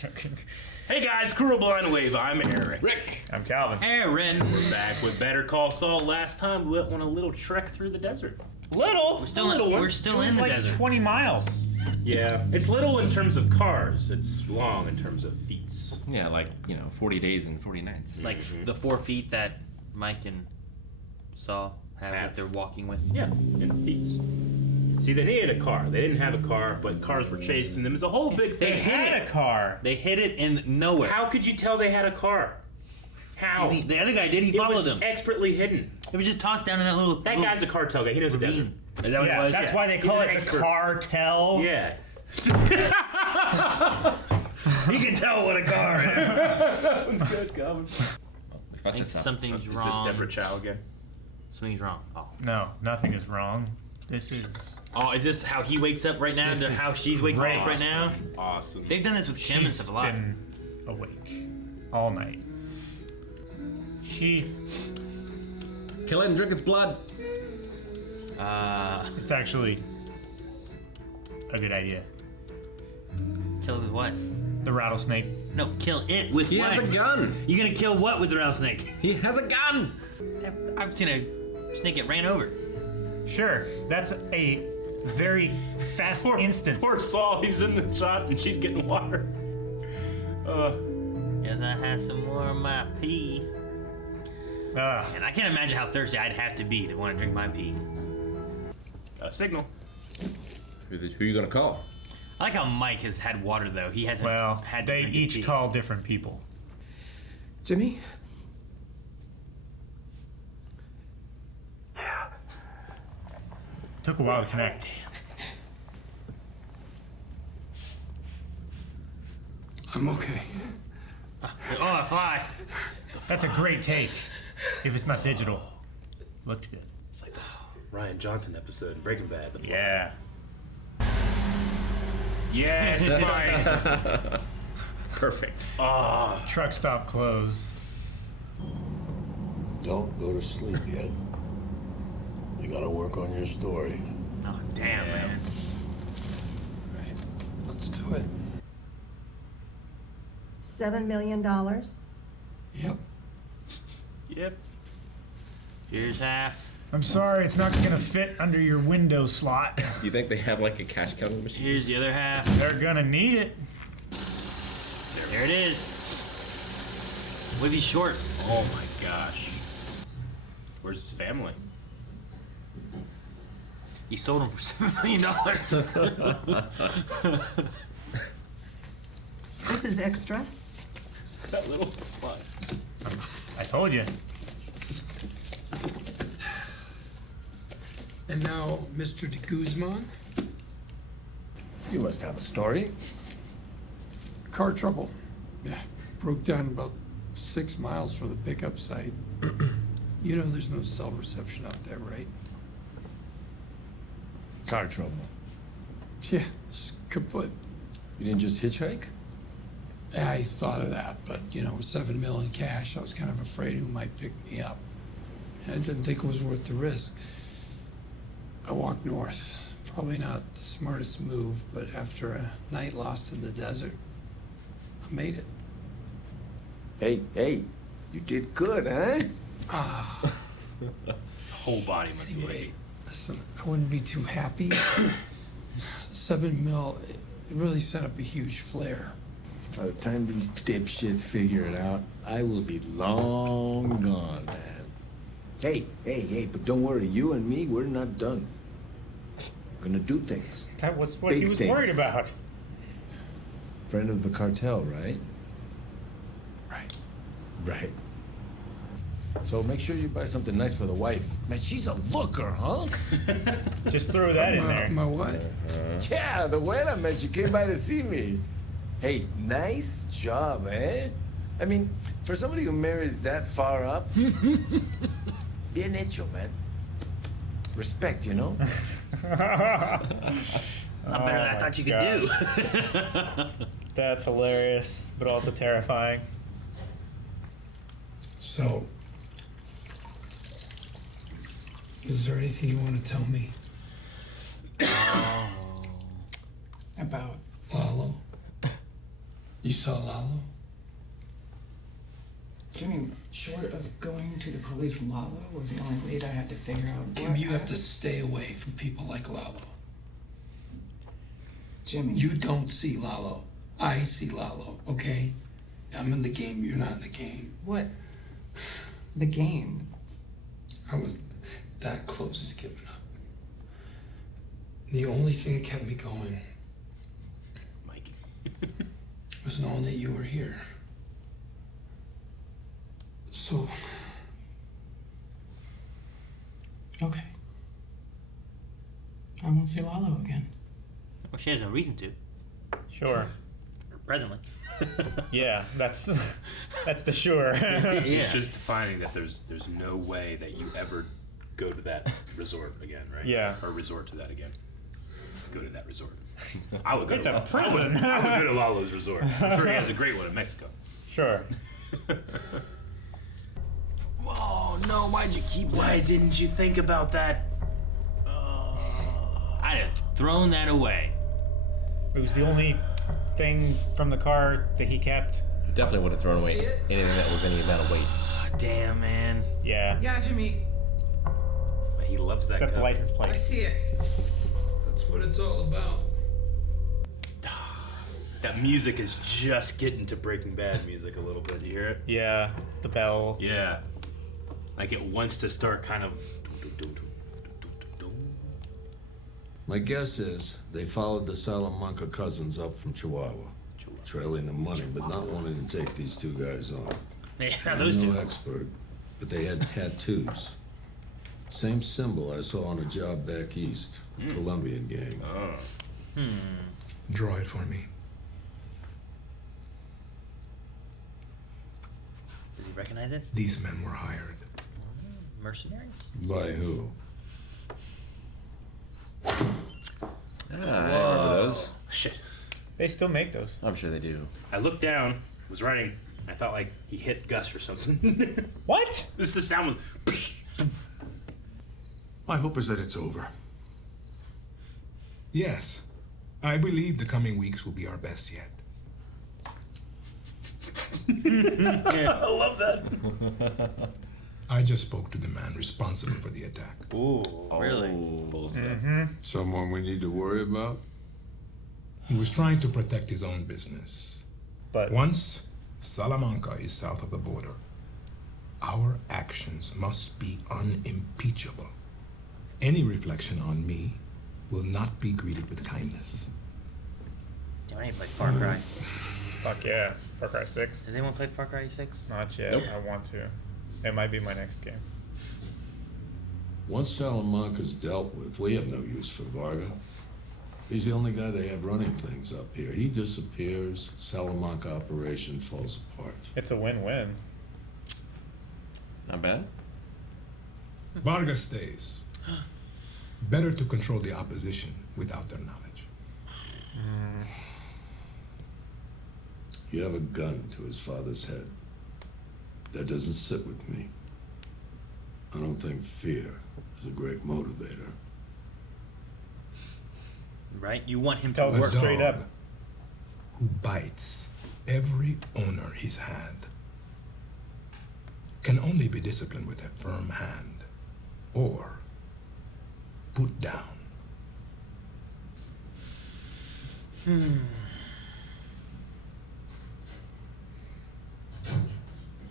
joking. Hey guys, Cruel Blind Wave. I'm Eric. Rick. I'm Calvin. Aaron. We're back with Better Call Saul. Last time we went on a little trek through the desert. Little? We're still in the like desert. 20 miles. Yeah, it's little in terms of cars. It's long in terms of feet. Yeah, 40 days and 40 nights. Like the 4 feet that Mike and Saul have that they're walking with. Yeah, in feet. See, they needed a car. They didn't have a car, but cars were chasing them. It was a whole big thing. They had a car. They hid it in nowhere. How could you tell they had a car? How? The other guy did. He followed them. It was expertly hidden. It was just tossed down in that little. That guy's a cartel guy. He knows a desert. Is that what it was? That's why they call it the cartel. Yeah. He can tell what a car is. That one's good, Calvin. I think something's Is wrong. this Deborah Chow again? Something's wrong. Oh. No, nothing is wrong. This is... Oh, is this how he wakes up right now? This is How she's waking up right now? Awesome. They've done this with Kim and She's stuff a lot. been awake all night. She... Kill it and drink its blood. It's actually a good idea. Kill it with what? The rattlesnake. No, kill it with He what? has a gun. You gonna kill what with the rattlesnake? He has a gun. I've seen a snake get ran over. Sure, that's a very fast instance. Poor Saul, he's in the shot and she's getting water. Guess I had some more of my pee. Ah, And I can't imagine how thirsty I'd have to be to want to drink my pee. Signal. Who you gonna call? I like how Mike has had water though. He hasn't well, had to they drink his each pee. call different people. Jimmy? Took a while to connect. I'm okay. Oh, a fly. That's a great take. If it's not digital. Looked good. It's like the Ryan Johnson episode in Breaking Bad. The Fly. Yeah. Yes, Mike. Perfect. Oh, Truck stop closed. Don't go to sleep yet. They gotta work on your story. Oh, damn, man. Right. Let's do it. $7 million. Yep. yep. Here's half. I'm sorry, it's not gonna fit under your window slot. You think they have like a cash counting machine? Here's the other half. They're gonna need it. There it is. What if he's short? Oh my gosh. Where's his family? He sold him for $7 million. This is extra. That little slide. I told you. And now, Mr. de Guzman? You must have a story. Car trouble. Yeah, broke down about 6 miles from the pickup site. You know there's no cell reception out there, right? Car trouble. Yeah, it's kaput. You didn't just hitchhike? I thought of that, but with $7 million in cash, I was kind of afraid who might pick me up. And I didn't think it was worth the risk. I walked north. Probably not the smartest move, but after a night lost in the desert, I made it. Hey, you did good, huh? The whole body must be Anyway, listen, I wouldn't be too happy. 7 mil, it really set up a huge flare. By the time these dipshits figure it out, I will be long gone, man. Hey, but don't worry, you and me, we're not done. We're gonna do things. That was what Big he was things. worried about. Friend of the cartel, right? Right. So make sure you buy something nice for the wife. Man, she's a looker, huh? Just throw that in there. My what? Yeah, the way I met you came by to see me. Hey, nice job, eh? I mean, for somebody who marries that far up, bien hecho, man. Respect, you know? Not better than I thought you could do. That's hilarious, but also terrifying. So, is there anything you want to tell me? About Lalo? You saw Lalo? Jimmy, short of going to the police, Lalo was the only lead I had to figure out. Tim, you have to stay away from people like Lalo. Jimmy. You don't see Lalo. I see Lalo, okay? I'm in the game, you're not in the game. What? The game? I was that close to giving up. The only thing that kept me going Mike. was knowing that you were here. So, Okay. I won't see Lalo again. Well, she has no reason to. Sure. Presently. Yeah, that's the sure. Yeah. It's just defining that there's no way that you ever go to that resort again, right? Yeah. Or resort to that again. Go to that resort. I would go It's to a prison. I would go to Lalo's resort. I'm sure he has a great one in Mexico. Sure. Oh no! Why'd you keep that? Why didn't you think about that? I'd have thrown that away. It was the only thing from the car that he kept. You definitely would have thrown away anything that was any amount of weight. Oh, damn, man. Yeah. Yeah, Jimmy. He loves that. Except the cup. license plate. see it. that's what it's all about. That music is just getting to Breaking Bad music a little bit. You hear it? Yeah. The bell. Yeah. Like it wants to start kind of. My guess is they followed the Salamanca cousins up from Chihuahua, trailing the money, but not wanting to take these two guys on. Yeah, those I'm two. no expert, but they had tattoos. Same symbol I saw on a job back east. Colombian gang. Draw it for me. Does he recognize it? These men were hired. Mercenaries? By who? I remember those. Shit. They still make those. I'm sure they do. I looked down, was writing. I thought like he hit Gus or something. What? This the sound was. My hope is that it's over. Yes, I believe the coming weeks will be our best yet. I love that. I just spoke to the man responsible for the attack. Ooh, really? Bolsa. Someone we need to worry about? He was trying to protect his own business. But Once Salamanca is south of the border, our actions must be unimpeachable. Any reflection on me will not be greeted with kindness. Damn, I need to play Far Cry. fuck yeah. Far Cry 6? Has anyone played Far Cry 6? Not yet. Nope. I want to. It might be my next game. Once Salamanca's dealt with, we have no use for Varga. He's the only guy they have running things up here. He disappears, Salamanca operation falls apart. It's a win-win. Not bad. Vargas stays. Better to control the opposition without their knowledge. You have a gun to his father's head. That doesn't sit with me. I don't think fear is a great motivator. Right? You want him to Tells A us work. straight up. dog who bites every owner he's had can only be disciplined with a firm hand or put down.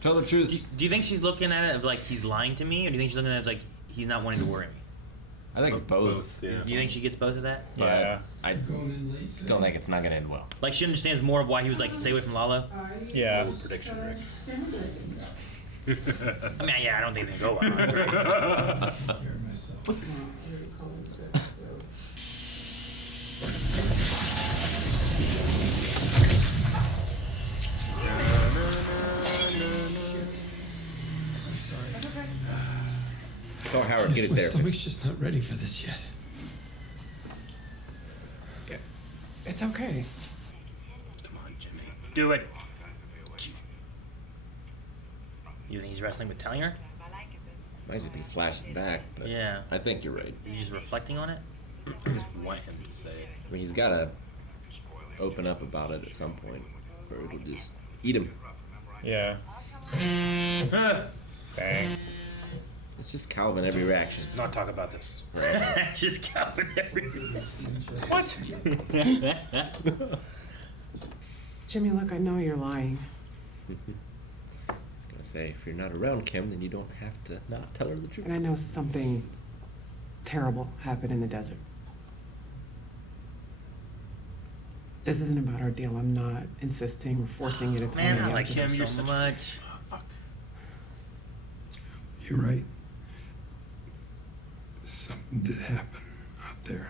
Tell the truth. Do you think she's looking at it of like he's lying to me, or do you think she's looking at it as like he's not wanting to worry me? I think it's both. Yeah. Do you think she gets both of that? But Yeah. I still think it's not gonna end well. Like she understands more of why he was like stay away from Lalo. Yeah. Bold prediction, Rick. I mean, yeah, I don't think they go well. Tell Howard, get his My therapist. stomach's just not ready for this yet. It's okay. Come on, Jimmy. Do it. You think he's wrestling with telling her? Might just be flashing back, but Yeah. I think you're right. He's just reflecting on it? I just want him to say it. I mean, he's gotta open up about it at some point. Or it'll just eat him. Yeah. Bang. It's just Calvin every reaction. Not talk about this. Just Calvin everything. What? Jimmy, look, I know you're lying. I was gonna say, if you're not around Kim, then you don't have to not tell her the truth. And I know something terrible happened in the desert. This isn't about our deal. I'm not insisting or forcing you to tell Man, me. I I'm like just- him so much. You're right. Something did happen out there.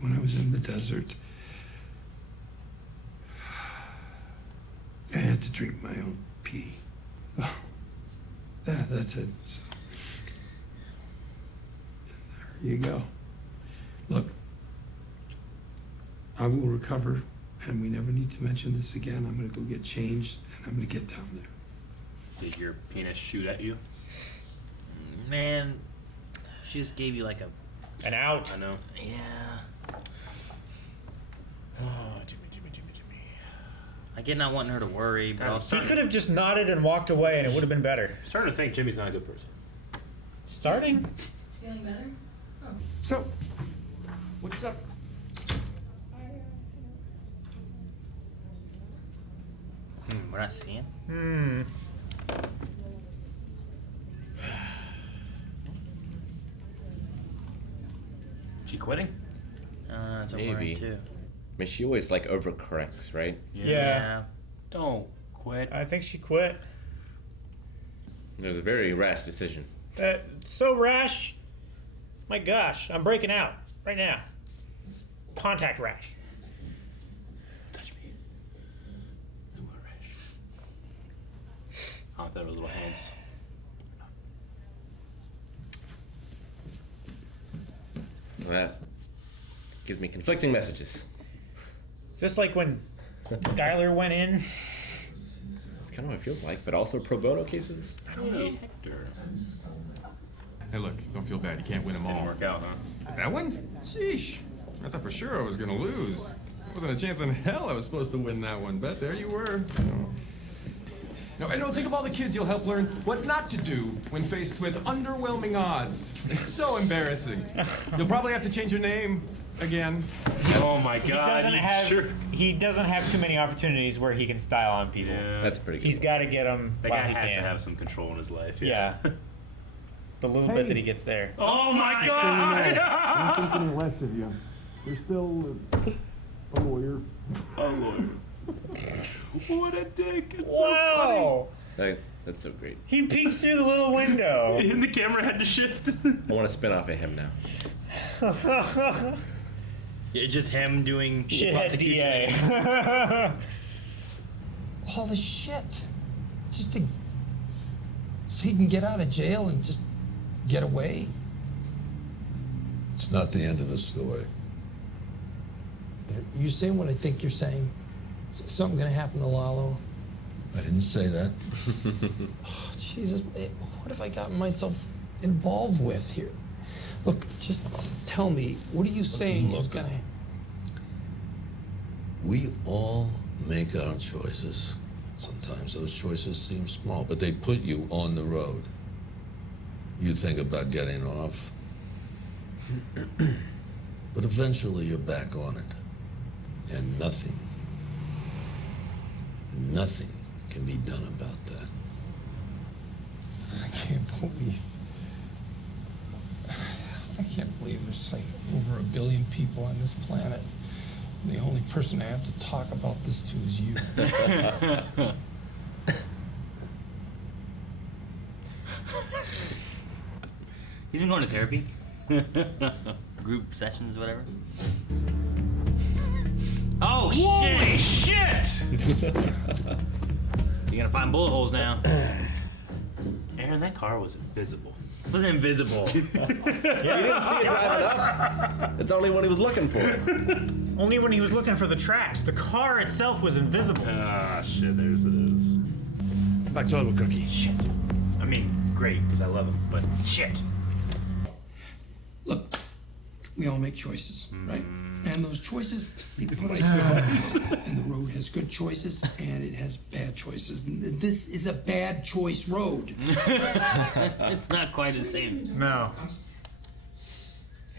When I was in the desert, I had to drink my own pee. Oh, yeah, that's it. So, there you go. Look, I will recover, and we never need to mention this again. I'm gonna go get changed, and I'm gonna get down there. Did your penis shoot at you? Man, she just gave you like a. An out. I know. Yeah. Oh, Jimmy. I get not wanting her to worry, but I'll He start. could have just nodded and walked away, and it would have been better. Starting to think Jimmy's not a good person. Starting? Feeling better? Oh. So, what's up? We're not seeing. She quitting? That's what I'm Maybe. worried too. I mean, she always like overcorrects, right? Yeah. Don't quit. I think she quit. It was a very rash decision. So rash. My gosh, I'm breaking out right now. Contact rash. Touch me. No more rash. I thought it was little hands. Well, that gives me conflicting messages. Just like when Skylar went in. That's kind of what it feels like, but also pro bono cases. Hey, Hector. Hey, look, don't feel bad. You can't win them all. Didn't work out, huh? That one? Sheesh. I thought for sure I was gonna lose. There wasn't a chance in hell I was supposed to win that one, but there you were. No, and think of all the kids you'll help learn what not to do when faced with underwhelming odds. It's so embarrassing. You'll probably have to change your name again. Oh my God! He doesn't have too many opportunities where he can style on people. Yeah. That's pretty good. He's got to get them That while guy he has can. to have some control in his life. Yeah. The little bit that he gets there. Oh my God! I'm thinking less of you. You're still a lawyer. Oh Lord. What a dick! It's Wow! That's so great. He peeked through the little window. so funny. And the camera had to shift. I want to spin off of him now. It's just him doing Shithead DA. All the shit. Just to. So he can get out of jail and just get away. It's not the end of the story. You saying what I think you're saying? Something gonna happen to Lalo? I didn't say that. Oh, Jesus, what have I gotten myself involved with here? Look, just tell me, what are you saying is gonna... We all make our choices. Sometimes those choices seem small, but they put you on the road. You think about getting off, but eventually you're back on it. And nothing can be done about that. I can't believe there's like over 1 billion people on this planet. And the only person I have to talk about this to is you. He's been going to therapy. Group sessions, whatever. Oh, Holy shit! shit! You're gonna find bullet holes now. Aaron, that car was invisible. It was invisible. He didn't see it driving up. It's only what he was looking for. Only when he was looking for the tracks. The car itself was invisible. Ah, shit, there's it is. Back to Cookie. Shit. I mean, great, because I love him, but shit. Look, we all make choices, right? And those choices, they put us on. And the road has good choices, and it has bad choices. And this is a bad choice road. It's not quite the same. No.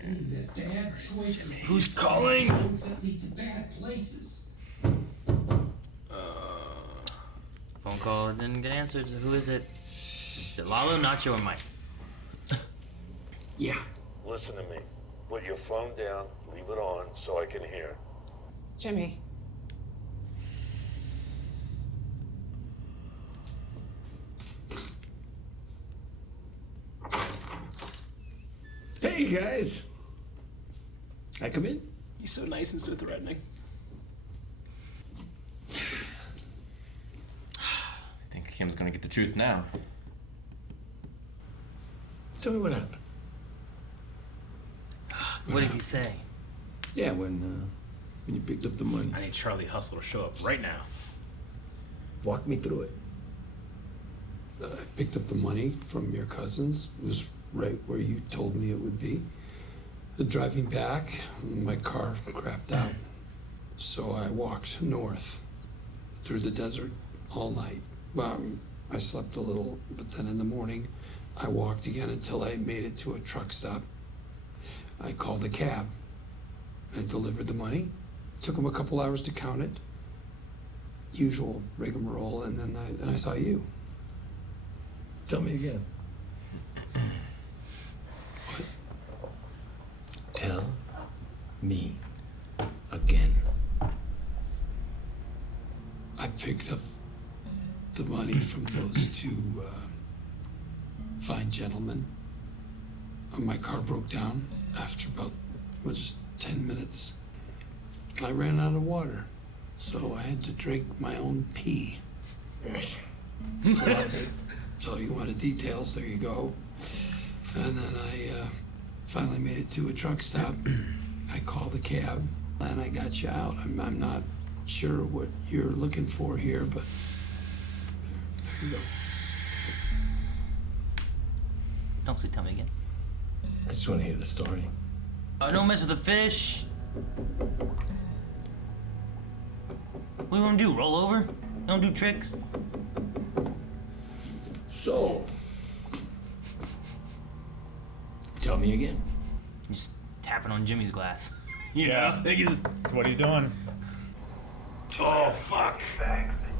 And the bad choice. Who's calling? Roads that lead to bad places. Phone call didn't get answered. Who is it? Is it Lalo, Nacho, or Mike? Yeah. Listen to me. Put your phone down, leave it on so I can hear. Jimmy. Hey, guys. I come in? He's so nice and so threatening. I think Kim's gonna get the truth now. Tell me what happened. What did he say? Yeah, when you picked up the money. I need Charlie Hustle to show up right now. Walk me through it. I picked up the money from your cousins. It was right where you told me it would be. Driving back, my car crapped out. So I walked north through the desert all night. Well, I slept a little, but then in the morning, I walked again until I made it to a truck stop. I called a cab. I delivered the money. Took them a couple hours to count it. Usual rigmarole, and then I saw you. Tell me again. Tell me again. I picked up the money from those two fine gentlemen. My car broke down after about, just 10 minutes. I ran out of water, so I had to drink my own pee. So you wanted details, there you go. And then I finally made it to a truck stop. I called a cab, and I got you out. I'm not sure what you're looking for here, but there you go. Don't say tell me again. I just want to hear the story. Don't mess with the fish. What do you want to do? Roll over? Don't do tricks? So, tell me again. Just tapping on Jimmy's glass. You Yeah. know? He's- That's what he's doing. Oh, fuck.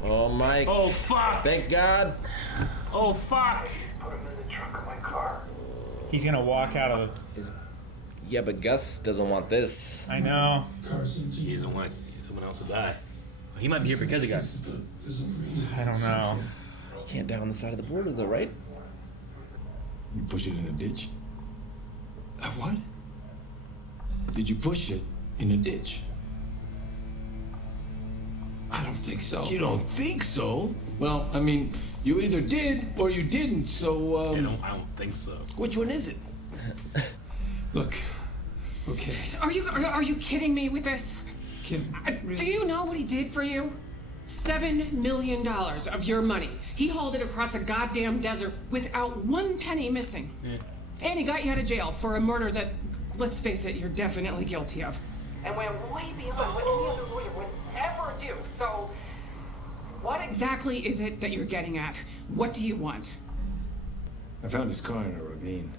Oh, Mike. Oh, fuck. Thank God. Oh, fuck. He's gonna walk out of the. Yeah, but Gus doesn't want this. I know. He doesn't want someone else to die. He might be here because of Gus. I don't know. You can't die on the side of the border, though, right? You push it in a ditch? What? Did you push it in a ditch? I don't think so. You don't think so? Well, I mean, you either did or you didn't, so, I don't think so. Which one is it? Look, okay. Are you kidding me with this? Kim, Do you know what he did for you? $7 million of your money. He hauled it across a goddamn desert without one penny missing. Yeah. And he got you out of jail for a murder that, let's face it, you're definitely guilty of. And went way beyond what any other lawyer would ever do. So, what exactly is it that you're getting at? What do you want? I found his car in a ravine.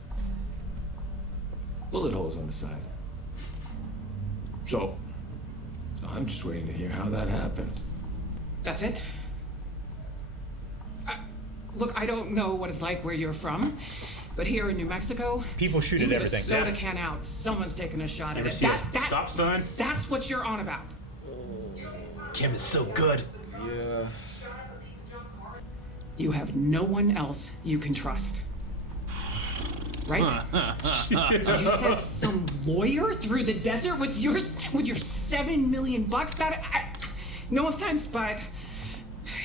Bullet holes on the side. So, I'm just waiting to hear how that happened. That's it? Look, I don't know what it's like where you're from, but here in New Mexico, People shoot you at leave everything. a soda Yeah. can out, someone's taking a shot at Ever it. see a stop sign? That's what you're on about. Kim is so good. Yeah. You have no one else you can trust. Right? So you sent some lawyer through the desert with your $7 million? No offense, but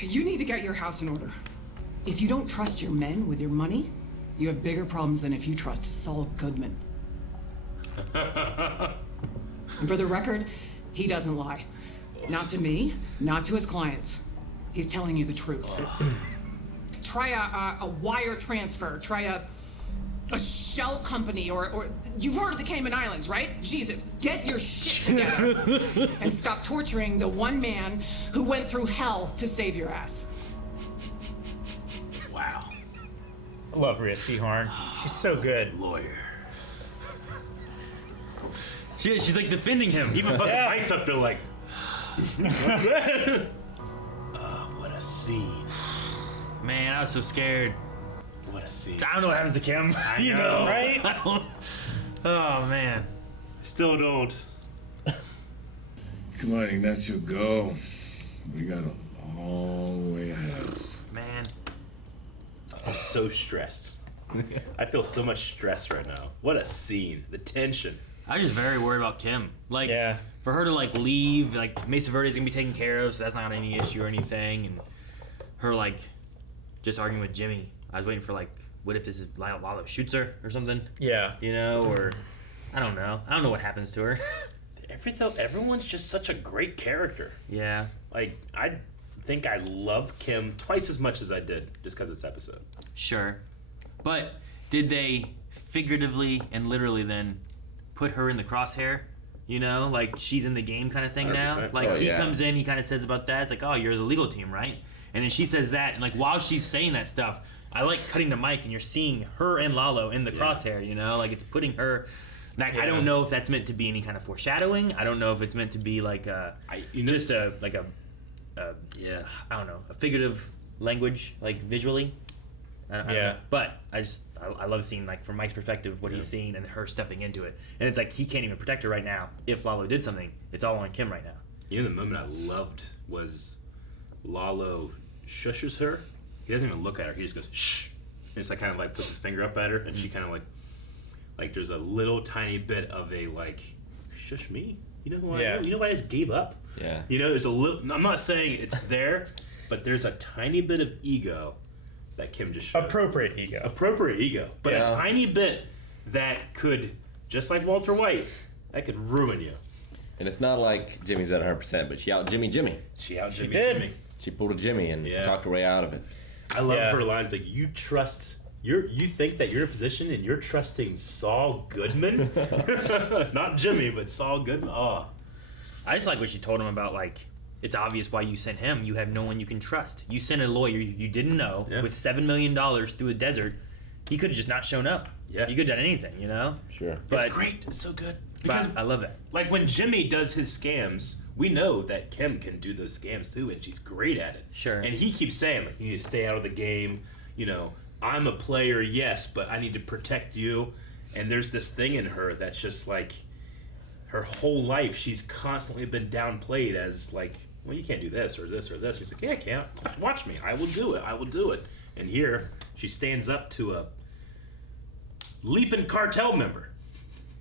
you need to get your house in order. If you don't trust your men with your money, you have bigger problems than if you trust Saul Goodman. And for the record, he doesn't lie. Not to me, not to his clients. He's telling you the truth. Try a wire transfer. Try a a shell company or you've heard of the Cayman Islands, right? Jesus, get your shit together and stop torturing the one man who went through hell to save your ass. Wow. I love Rhea Seahorn. She's so good. Lawyer. She's like defending him. Even fucking Mike's up there like. What a scene. Man, I was so scared. What a scene. I don't know what happens to Kim. You know, right? I don't. Oh man. Still don't. Come on, Ignacio, go. We got a long way ahead of us. Man. I'm so stressed. I feel so much stress right now. What a scene. The tension. I'm just very worried about Kim. Like, Yeah. for her to like leave, like Mesa Verde's gonna be taken care of, so that's not any issue or anything. And her like just arguing with Jimmy. I was waiting for like, what if this is Lalo shoots her or something? Yeah. You know, or I don't know. I don't know what happens to her. Everyone's just such a great character. Yeah. Like, I think I love Kim twice as much as I did just because it's episode. Sure. But did they figuratively and literally then put her in the crosshair? You know, like she's in the game kind of thing now. 100%. Like Oh, he yeah. comes in, he kind of says about that. It's like, oh, you're the legal team, right? And then she says that, and like while she's saying that stuff, I like cutting the mic, and you're seeing her and Lalo in the crosshair. You know, like it's putting her. Like I don't know if that's meant to be any kind of foreshadowing. I don't know if it's meant to be like just a I don't know, a figurative language, like visually. I don't know. But I love seeing, like, from Mike's perspective, what he's seeing and her stepping into it. And it's like he can't even protect her right now. If Lalo did something, it's all on Kim right now. You know, the moment I loved was Lalo shushes her. He doesn't even look at her. He just goes, shh. And just like kind of like puts his finger up at her. And she kind of like there's a little tiny bit of a like, shush me? You know why? You know why I just gave up? Yeah. You know, there's a little, I'm not saying it's there, but there's a tiny bit of ego that Kim just showed. Appropriate ego. Appropriate ego. But a tiny bit that could, just like Walter White, that could ruin you. And it's not like Jimmy's at 100%, but she out Jimmy. She out Jimmy did. Jimmy. She pulled a Jimmy and talked her way out of it. I love her lines like, you think that you're in a position and you're trusting Saul Goodman? Not Jimmy, but Saul Goodman. Oh. I just like what she told him about, like, it's obvious why you sent him. You have no one you can trust. You sent a lawyer you didn't know with $7 million through a desert. He could have just not shown up. Yeah. You could have done anything, you know? Sure. But It's great. It's so good. Because I love that. Like when Jimmy does his scams, we know that Kim can do those scams too, and she's great at it. Sure. And he keeps saying, like, you need to stay out of the game. You know, I'm a player, yes, but I need to protect you. And there's this thing in her that's just like, her whole life she's constantly been downplayed as like, well, you can't do this or this or this. She's like, yeah, I can't. Watch me. I will do it. I will do it. And here, she stands up to a leaping cartel member.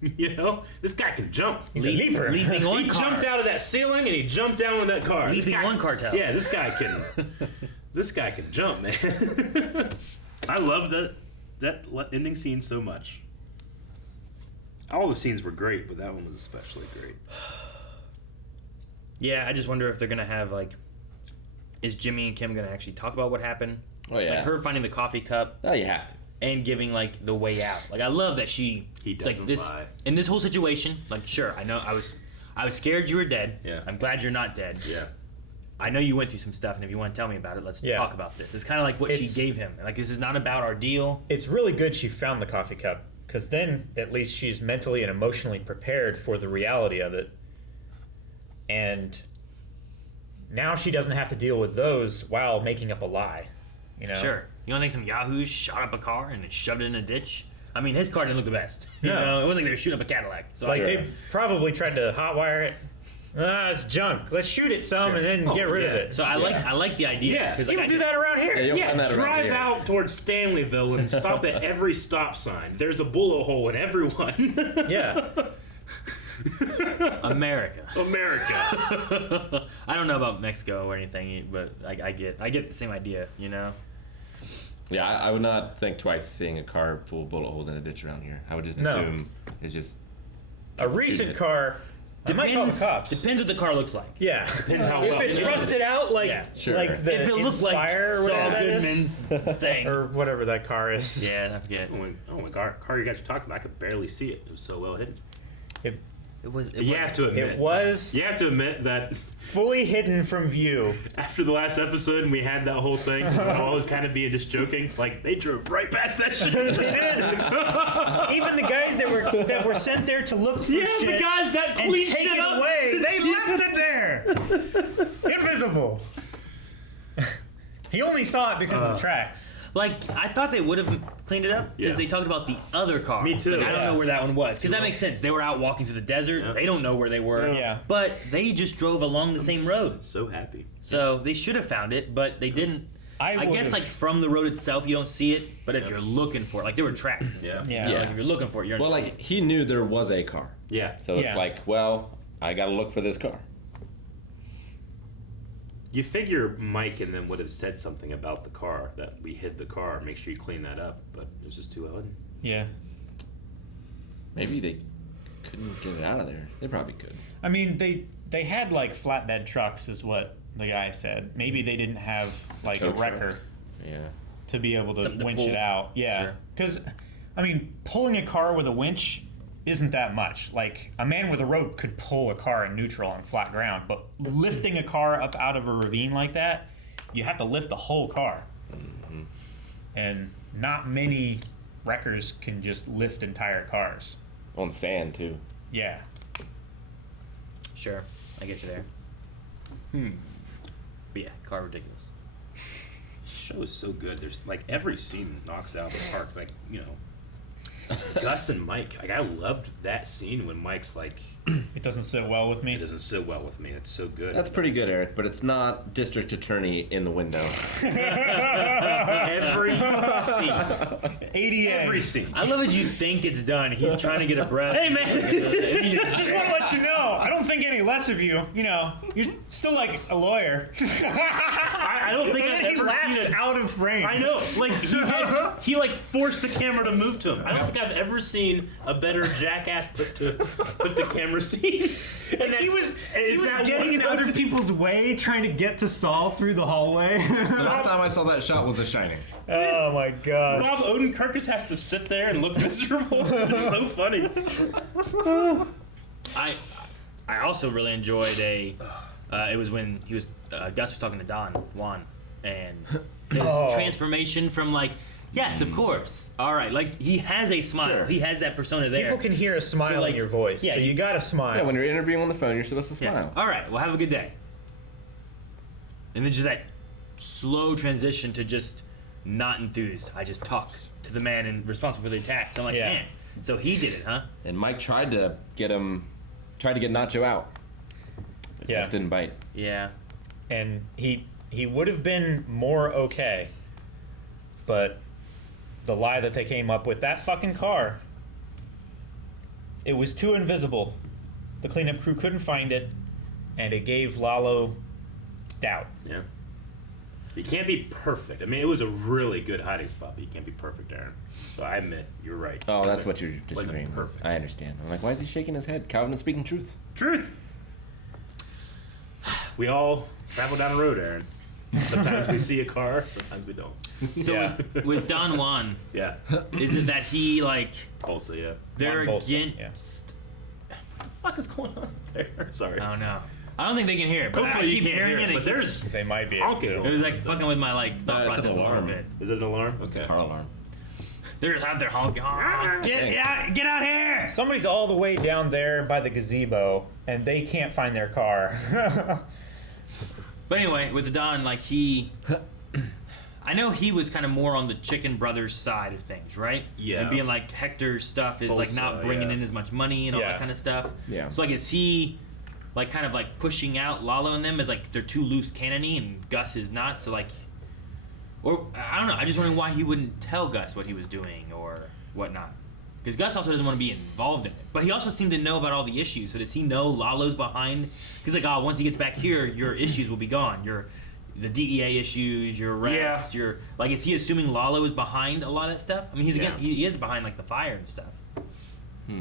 You know, this guy can jump. He's a leaper. Leaping on He car. jumped out of that ceiling and he jumped down with that car. Leaping on cartel. Yeah, this guy can jump, man. I love that ending scene so much. All the scenes were great, but that one was especially great. Yeah, I just wonder if they're going to have, like, is Jimmy and Kim going to actually talk about what happened? Oh, yeah. Like her finding the coffee cup. Oh, you have to. And giving, like, the way out. Like, I love that He doesn't like, this, lie. in this whole situation, like, sure, I know I was scared you were dead. Yeah. I'm glad you're not dead. Yeah. I know you went through some stuff, and if you want to tell me about it, let's talk about this. It's kind of like what she gave him. Like, this is not about our deal. It's really good she found the coffee cup, because then at least she's mentally and emotionally prepared for the reality of it. And now she doesn't have to deal with those while making up a lie. You know? Sure. You don't think some yahoos shot up a car and then shoved it in a ditch? I mean, his car didn't look the best. You No. know, it wasn't like they were shooting up a Cadillac. So Like, they probably tried to hotwire it. It's junk. Let's shoot it some and then get rid of it. So I like the idea. Yeah, You don't do that around here. Drive out towards Stanleyville and stop at every stop sign. There's a bullet hole in everyone. Yeah. America. America. I don't know about Mexico or anything, but I get the same idea, you know? Yeah, I would not think twice seeing a car full of bullet holes in a ditch around here. I would just No. assume it's just A recent car I might call the cops. Depends what the car looks like. Yeah. Depends how If well it's it rusted out, like Sure. like the If it looks like Inspire or Saul whatever that is, Goodman's thing. or whatever that car is. Yeah, I forget. Oh my car you guys are talking about, I could barely see it. It was so well hidden. It was. But you have to admit. It was You have to admit that fully hidden from view. after the last episode and we had that whole thing, I was kind of being just joking. Like, they drove right past that shit. They did. Even the guys that were sent there to look for Yeah, shit the guys that and cleaned take shit it up. away, they left it there, invisible. He only saw it because of the tracks. Like, I thought they would have cleaned it up because Yeah. they talked about the other car. Me too. Like, I don't Yeah. know where that one was because that makes sense. They were out walking through the desert. Yeah. They don't know where they were. Yeah. But they just drove along the same road. So happy. So they should have found it, but they didn't. I guess, would've- like, from the road itself, you don't see it. But if you're looking for it, like, there were tracks and stuff. Yeah. You know, like, if you're looking for it, you're Well, like, he knew there was a car. Yeah. So it's Yeah. like, well, I gotta look for this car. You figure Mike and them would have said something about the car, that we hid the car, make sure you clean that up, but it was just too hidden. Yeah. Maybe they couldn't get it out of there. They probably could. I mean, they had like flatbed trucks, is what the guy said. Maybe they didn't have like Tow a truck. wrecker Yeah. to be able to Something to winch pull. it out. Yeah. Sure. Because, I mean, pulling a car with a winch isn't that much. Like, a man with a rope could pull a car in neutral on flat ground, but lifting a car up out of a ravine like that, you have to lift the whole car. Mm-hmm. And not many wreckers can just lift entire cars. On sand, too. Yeah. Sure. I get you there. But yeah, car ridiculous. The show is so good. There's like every scene knocks it out of the park. Like, you know, Gus and Mike. Like, I loved that scene when Mike's like, It doesn't sit well with me. it doesn't sit well with me. It's so good. That's pretty good, Eric, but it's not district attorney in the window. Every scene. ADA. Every scene. I love that you think it's done. He's trying to get a breath. Hey, man. Just want to let you know, I don't think any less of you. You know, you're still like a lawyer. I don't think And I've then he ever laughs seen it. out of frame. I know, like he like forced the camera to move to him. I don't think I've ever seen a better jackass put to camera scene. And He was that getting in one- other people's way, trying to get to Saul through the hallway. The last time I saw that shot was The Shining. Oh my god. Rob Odenkirk has to sit there and look miserable. It's so funny. I also really enjoyed it was when he was Gus was talking to Juan, and his transformation from like, yes, of course, all right, like he has a smile, Sure. he has that persona there. People can hear a smile So, like, in your voice, yeah, so you gotta smile. Yeah, when you're interviewing on the phone, you're supposed to Yeah. smile. All right, well, have a good day. And then just that slow transition to just not enthused. I just talked to the man responsible for the attack. So I'm like, Yeah. man, so he did it, huh? And Mike tried to get Nacho out. But Yeah. Gus didn't bite. Yeah. And he would have been more okay, but the lie that they came up with, that fucking car, it was too invisible. The cleanup crew couldn't find it, and it gave Lalo doubt. Yeah. You can't be perfect. I mean, it was a really good hiding spot, but you can't be perfect, Aaron. So I admit, you're right. Oh, It that's wasn't- what you're wasn't disagreeing with. perfect. I understand. I'm like, why is he shaking his head? Calvin is speaking truth. Truth. We all travel down a road, Aaron. Sometimes we see a car, sometimes we don't. So Yeah. with Don Juan, Yeah. is it that he like Also, yeah. they're Juan Bolsa, against? yeah. What the fuck is going on there? Sorry. I don't know. I don't think they can hear it, but Hopefully I you keep can't hearing hear it. it, but and there's They might be. honking. it was like fucking with my like thought It's an process a little alarm. bit. Is it an alarm? Okay. Car alarm. They're just out there honking. Get out here! Somebody's all the way down there by the gazebo, and they can't find their car. But anyway, with the Don, like I know he was kind of more on the Chicken Brothers side of things, right? Yeah. And being like Hector's stuff is like not Bolsa, bringing yeah. in as much money and all Yeah. that kind of stuff. Yeah. So like, is he like kind of like pushing out Lalo and them as like they're too loose cannony and Gus is not? So like, or I don't know. I just wondering why he wouldn't tell Gus what he was doing or whatnot. Because Gus also doesn't want to be involved in it. But he also seemed to know about all the issues. So does he know Lalo's behind? Because like, oh, once he gets back here, your issues will be gone. The DEA issues, your arrest, your like. Is he assuming Lalo is behind a lot of that stuff? I mean, he is behind like the fire and stuff. I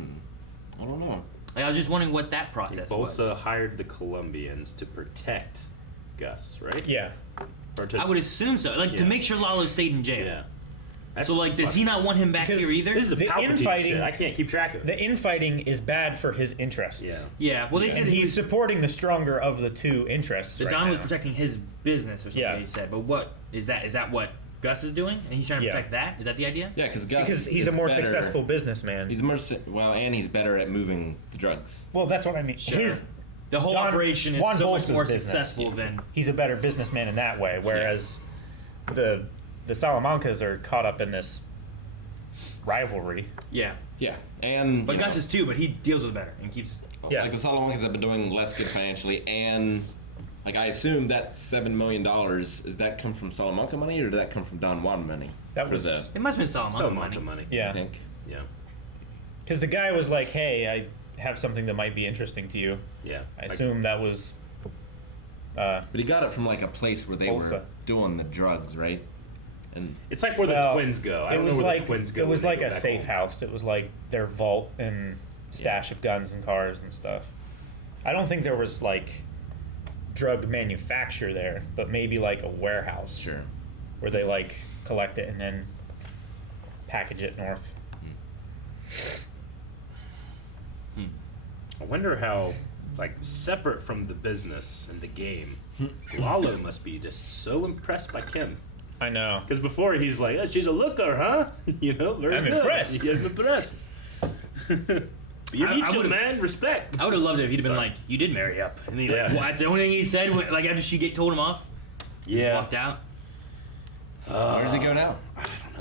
don't know. Like, I was just wondering what that process was. Bolsa hired the Colombians to protect Gus, right? Yeah. Or to, I would assume so. Like, to make sure Lalo stayed in jail. Yeah. So, like, does he not want him back Because here either? This is a The Palpatine infighting- shit. I can't keep track of it. The infighting is bad for his interests. Yeah. Yeah, well, they said And he he's was, supporting the stronger of the two interests. so right Don was now. protecting his business or something, Yeah. he said. But what is that? Is that what Gus is doing? And he's trying to Yeah. protect that? Is that the idea? Yeah, because Gus Because he's a is more better- successful businessman. He's more and he's better at moving the drugs. Well, that's what I mean. Sure. His The whole Don- operation is Juan so much Bolsa's more business. successful than... He's a better businessman in that way, whereas the Salamancas are caught up in this rivalry. Yeah. Yeah, and But you Gus know, is too, but he deals with it better and keeps... Yeah. like the Salamancas have been doing less good financially, and like I assume that $7 million is that come from Salamanca money or did that come from Don Juan money? That for was- the, It must have been Salamanca Salamanca money. money. Yeah. I think. Yeah. Because the guy was like, "Hey, I have something that might be interesting to you." Yeah. I assume that was. But he got it from like a place where they Bolsa. were doing the drugs, right? And It's like where the Well, twins go. I it don't was know where like the twins go. it was when they like go a back safe home. house. It was like their vault and stash of guns and cars and stuff. I don't think there was like drug manufacture there, but maybe like a warehouse sure. where they like collect it and then package it north. I wonder how, like, separate from the business and the game, Lalo must be just so impressed by Kim. I know. Because before he's like, oh, she's a looker, huh? You know, very I'm good. impressed. Yeah, I'm impressed. You I need to, would've- man. Respect. I would have loved it if he'd have been Sorry. like, "You did marry up," and he, Yeah. like, well, that's the only thing he said. Like after she told him off, he Yeah. walked out. Where does he go now?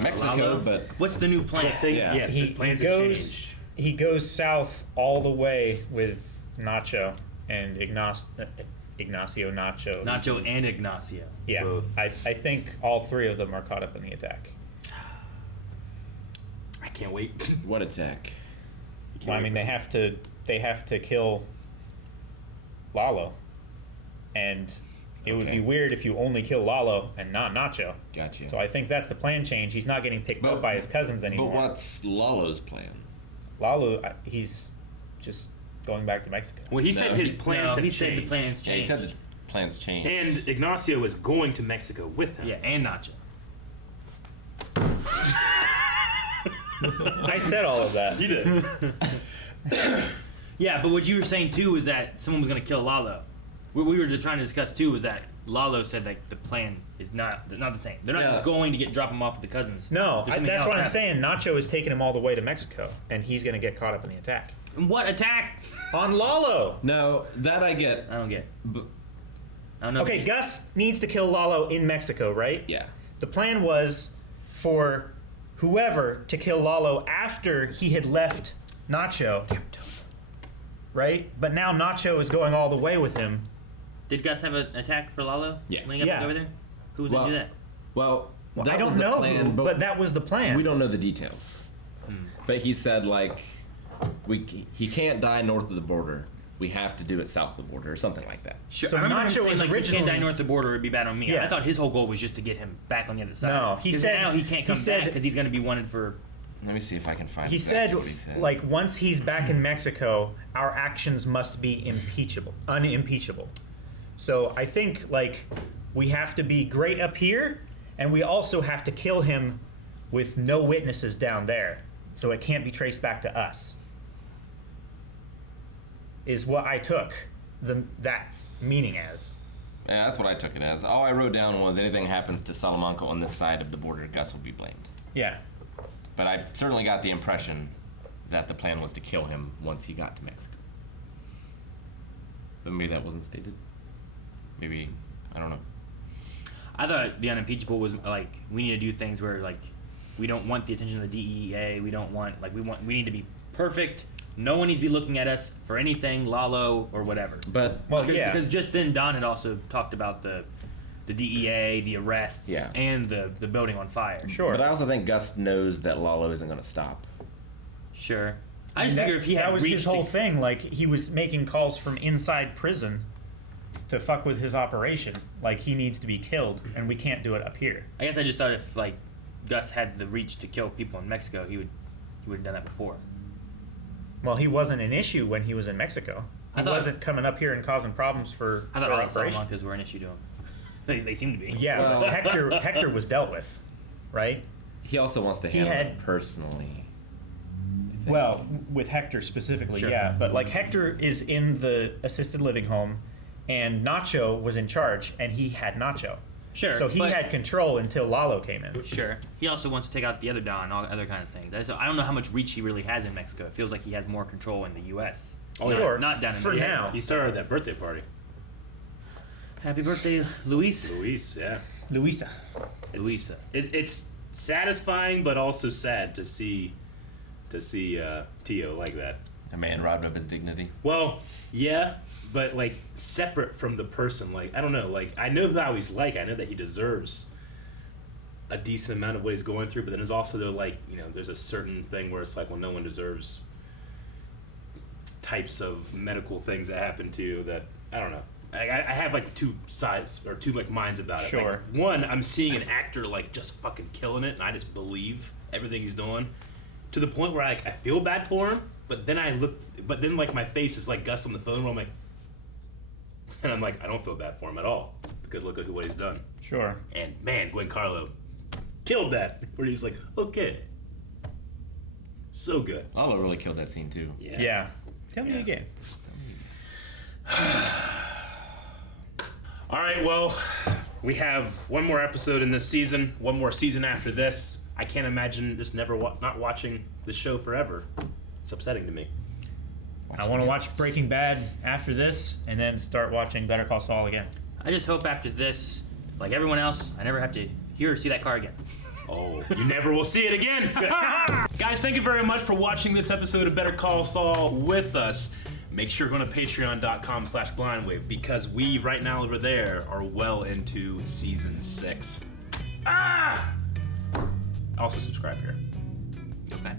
Mexico, Lalo? but What the new plan? Yeah. Yeah, He the plans he have goes changed. he goes south all the way with Nacho and Ignacio Nacho. Nacho and Ignacio. Yeah, Both. I think all three of them are caught up in the attack. I can't wait. what attack? Well, I mean, they have to kill Lalo, and it would Okay. be weird if you only kill Lalo and not Nacho. Gotcha. So I think that's the plan change. He's not getting picked up by his cousins anymore. But what's Lalo's plan? Lalo, he's just going back to Mexico. Well, he said No, his he- plans No, have he changed. said the plans Yeah, he changed. said the plans changed. And Ignacio is going to Mexico with him. Yeah, and Nacho. I said all of that. You did. Yeah, but what you were saying too was that someone was going to kill Lalo. What we were just trying to discuss too was that Lalo said like the plan is not the same. They're not Yeah. just going to drop him off with the cousins. No, There's something that's else what I'm happening. saying. Nacho is taking him all the way to Mexico, and he's going to get caught up in the attack. What attack? On Lalo! No, that I get. I don't get. But, I don't know. Okay, Gus needs to kill Lalo in Mexico, right? yeah. The plan was for whoever to kill Lalo after he had left Nacho. Right? But now Nacho is going all the way with him. Did Gus have an attack for Lalo? Yeah. When he got Yeah. back over there? Who was Well, going to do that? Well, Well, that I was don't the know, plan, but that was the plan. we don't know the details. But he said like, he can't die north of the border. We have to do it south of the border or something like that. Sure. So I remember him Nacho saying was like he can't originally- die north of the border. It'd be bad on me. Yeah. I thought his whole goal was just to get him back on the other side. No, he 'Cause said- now he can't he come said- back because he's going to be wanted for. Let me see if I can find. He exactly said, what he said. like, once he's back in Mexico, our actions must be unimpeachable. So I think, like, we have to be great up here, and we also have to kill him with no witnesses down there, so it can't be traced back to us. Is what I took that meaning as. Yeah, that's what I took it as. All I wrote down was anything happens to Salamanca on this side of the border, Gus will be blamed. Yeah. But I certainly got the impression that the plan was to kill him once he got to Mexico. But maybe that wasn't stated. Maybe, I don't know. I thought the unimpeachable was like we need to do things where like we don't want the attention of the DEA. We don't want like we need to be perfect. No one needs to be looking at us for anything, Lalo or whatever. But because just then Don had also talked about the DEA, the arrests, Yeah. and the building on fire. Sure. But I also think Gus knows that Lalo isn't going to stop. Sure. I just that, figure if he had that was reached his whole thing. Like, he was making calls from inside prison to fuck with his operation. Like, he needs to be killed, and we can't do it up here. I guess I just thought if like Gus had the reach to kill people in Mexico, he would have done that before. Well, he wasn't an issue when he was in Mexico. He wasn't coming up here and causing problems for. I thought all the Salamancas were an issue to him. They seem to be. Yeah, Well- but Hector was dealt with, right? He also wants to handle it personally. I think. Well, with Hector specifically, yeah. But like Hector is in the assisted living home, and Nacho was in charge, and he had Nacho. Sure. So he had control until Lalo came in. Sure. He also wants to take out the other Don and all other kind of things. I don't know how much reach he really has in Mexico. It feels like he has more control in the U.S. Oh, sure. Not down in For Mexico. now. He started at that birthday party. Happy birthday, Luis. Luis, yeah. Luisa. Luisa. It's satisfying, but also sad to see Tio like that. A man robbed of his dignity. Well, yeah, but like separate from the person. Like I don't know. Like I know how he's like. I know that he deserves a decent amount of what he's going through. But then there's also there's a certain thing where it's like, well, no one deserves types of medical things that happen to you. That I don't know. I have like two sides or two like minds about it. Sure. Like, one, I'm seeing an actor like just fucking killing it, and I just believe everything he's doing to the point where I feel bad for him. But then like my face is like Gus on the phone where I'm like, and I'm like, I don't feel bad for him at all because look at what he's done. Sure. And man, Giancarlo killed that. Where he's like, okay, so good. Lalo really killed that scene too. Yeah. Tell me again. All right, well, we have one more episode in this season, one more season after this. I can't imagine just not watching the show forever. It's upsetting to me. I want to watch Breaking Bad after this, and then start watching Better Call Saul again. I just hope after this, like everyone else, I never have to hear or see that car again. Oh, you never will see it again. Guys, thank you very much for watching this episode of Better Call Saul with us. Make sure you're going to patreon.com/blindwave because we, right now over there, are well into season 6. Also subscribe here. Okay.